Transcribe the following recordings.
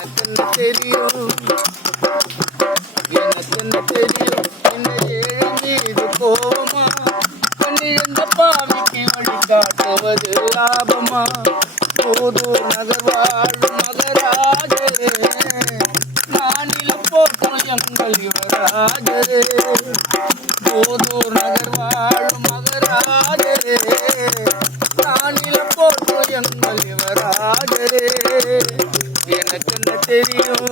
எனக்கு என்ன தெரியும், எனக்கு என்ன தெரியும், இந்த ஏழை மீது கோபமா, கண்ணிழந்த பாவிக்கு வழிகாட்டுவது லாபமா. போதூர் நகர் வாழும் மகராஜரே, நானில போற்றும் எங்கள் யுவராஜரே. போதூர் நகர் வாழும் மகராஜரே, நானில போற்றும் எங்கள் யுவராஜரே. எனக்கு என்ன தெரியும்,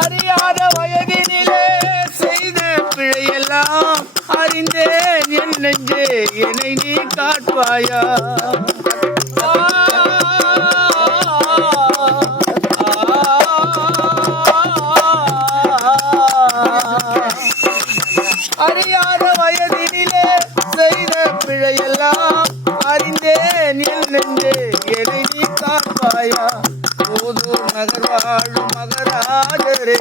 அறியாத வயதினிலே செய்த பிழையெல்லாம் அறிந்தேன் என் நெஞ்சே, என்னை நீ காட்பாயா. அறியாத வயதினிலே செய்த பிழையெல்லாம் அறிந்தேன் என் நெஞ்சே, என்னை நீ காப்பாயா. போதூர் நகர் வாழும் மகராஜரே,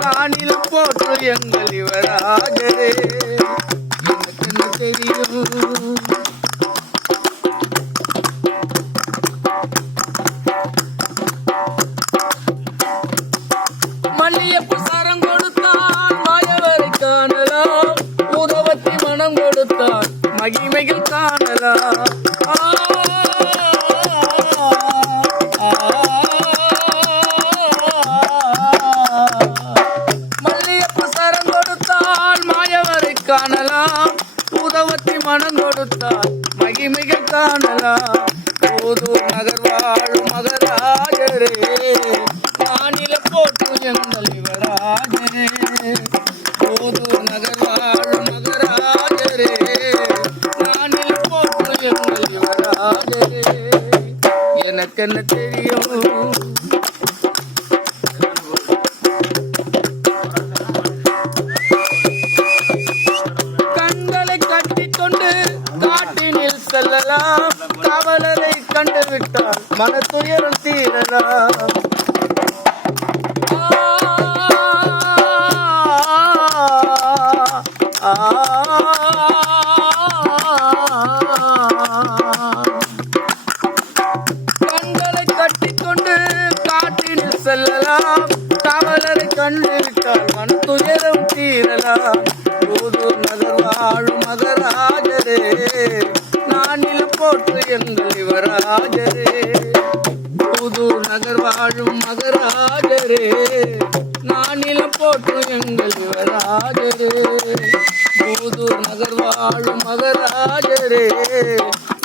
நானில போற்று எங்கள் யுவராஜரே. எனக்கு என்ன தெரியும், மல்லியப்பு சரம் கொடுத்தான் மாயவரை காணலாம், உதவத்தி மனம் கொடுத்தான் மகிமைகள் காணலாம். மல்லியப்பு சரம் கொடுத்தான் மாயவரை காணலாம், உதவத்தி மனம் கொடுத்தான் மகிமைகள் காணலாம். போதூர் நகர் வாழும் மகராஜரே, நானில போற்று எங்கள் யுவராஜரே. போதூர் நகர் வாழும் மகராஜரே, நானில போற்று எங்கள் யுவராஜரே. எனக்கு என்ன தெரியும், கண்களை கட்டிக்கொண்டு காட்டினில் செல்லலாம், காவலரை கண்டுவிட்டால் மன துயரம் தீரலாம். கண்களை கட்டிக்கொண்டு காட்டினில் செல்லலாம், காவலரை கண்டுவிட்டால் மன துயரம் தீரலாம். போதூர் நகர் வாழும் மகராஜரே, நானில போற்று எங்கள் யுவராஜரே. போதூர் நகர் வாழும் மகராஜரே, நானில போற்று எங்கள் யுவராஜரே. போதூர் நகர் வாழும் மகராஜரே,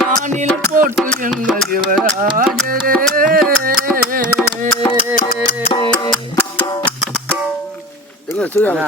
நானில போற்று எங்கள் யுவராஜரே. சூர்யா